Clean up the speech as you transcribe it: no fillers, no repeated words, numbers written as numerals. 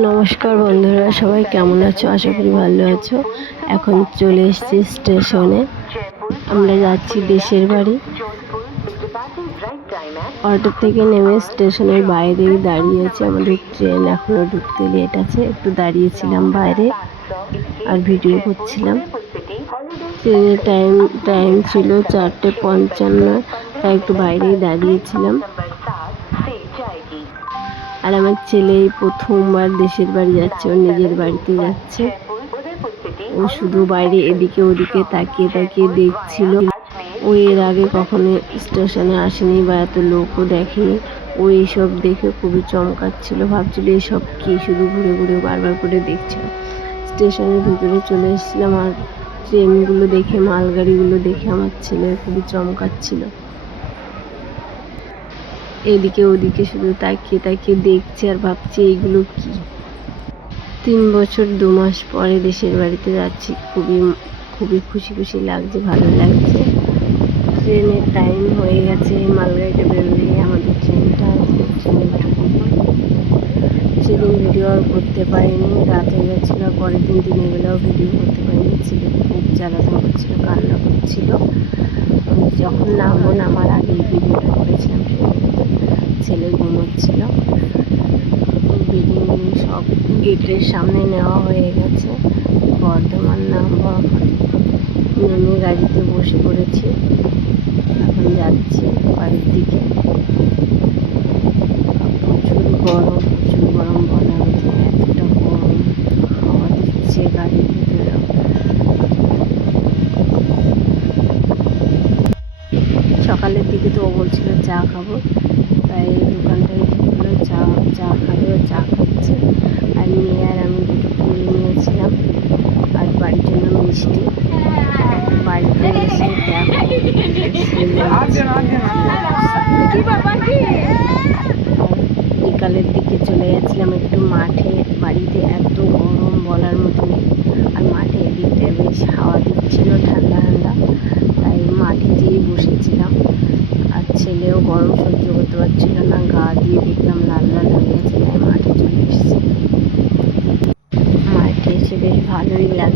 নমস্কার বন্ধুরা, সবাই কেমন আছো? আশা করি ভালো আছো। এখন চলে এসেছি স্টেশনে। আমরা যাচ্ছি দেশের বাড়ি। অটো থেকে নেমে স্টেশনের বাইরেই দাঁড়িয়েছি। আমাদের ট্রেন এখনও ঢুকতে লেট আছে। একটু দাঁড়িয়েছিলাম বাইরে আর ভিডিও করছিলাম। ট্রেনের টাইম ছিল 4:55, তাই একটু বাইরেই দাঁড়িয়েছিলাম। আর আমার ছেলে প্রথমবার দেশের বাড়ি যাচ্ছে, ওর নিজের বাড়িতে যাচ্ছে। ও শুধু বাইরে এদিকে ওদিকে তাকিয়ে তাকিয়ে দেখছিল। ও এর আগে কখনো স্টেশনে আসেনি বা এত লোকও দেখেনি। ও এইসব দেখে খুবই চমকাচ্ছিল, ভাবছিল এসব কি, শুধু ঘুরে ঘুরে বারবার করে দেখছিল। স্টেশনের ভিতরে চলে এসেছিলাম আর ট্রেনগুলো দেখে, মালগাড়িগুলো দেখে আমার ছেলে খুবই চমকাচ্ছিল। এদিকে ওদিকে শুধু তাকিয়ে তাকিয়ে দেখছে আর ভাবছে এইগুলো কি। 3 বছর 2 মাস পরে দেশের বাড়িতে যাচ্ছি। খুবই খুশি লাগছে, ভালো লাগছে। ট্রেনের টাইম হয়ে গেছে, মালগাড়িটা বেরোলে আমাদের ট্রেনটা ট্রেনে ঢুকবো। সেদিন ভিডিও আর করতে পারিনি, রাত হয়ে গেছিলো। পরের দিন দিনের বেলাও ভিডিও করতে পারিনি। ছেলে খুব জ্বালাতন করছিল, কান্না করছিল। যখন নামার আগে ভিডিওটা করেছিলাম ট্রেনের, ছেলে ঘুমোচ্ছিল। বেডিং সব গেটের সামনে নেওয়া হয়ে গেছে। বর্ধমান নামবো। এখন নেমে গাড়িতে বসে পড়েছি। এখন যাচ্ছি বাড়ির দিকে। প্রচুর গরম বলার মতো, এতটা গরম। হাওয়া দিচ্ছে গাড়ির ভিতরে। সকালের দিকে তো ও বলছিল চা খাবো, তাই দোকানটায় ঢুকলো। চা খাবে, ও চা খাচ্ছে। আর মেয়ে আর আমি দুটো পুরি নিয়েছিলাম আর বাড়ির জন্য মিষ্টি। বাড়িতে এসে বিকালের দিকে চলে যাচ্ছিলাম একটু মাঠে। বাড়িতে এত গরম বলার মতো নেই। আর মাঠে এদিকটায় বেশ হাওয়া দিচ্ছিল, ঠান্ডা ঠান্ডা, তাই মাঠে যেয়ে বসেছিলাম। আর ছেলেও গরম সহ্য করতে পারছিল না, গা দিয়ে দেখলাম লাল লাল হয়ে গেছে, তাই মাঠে চলে এসেছি। মাঠে এসে বেশ ভালোই লাগছে।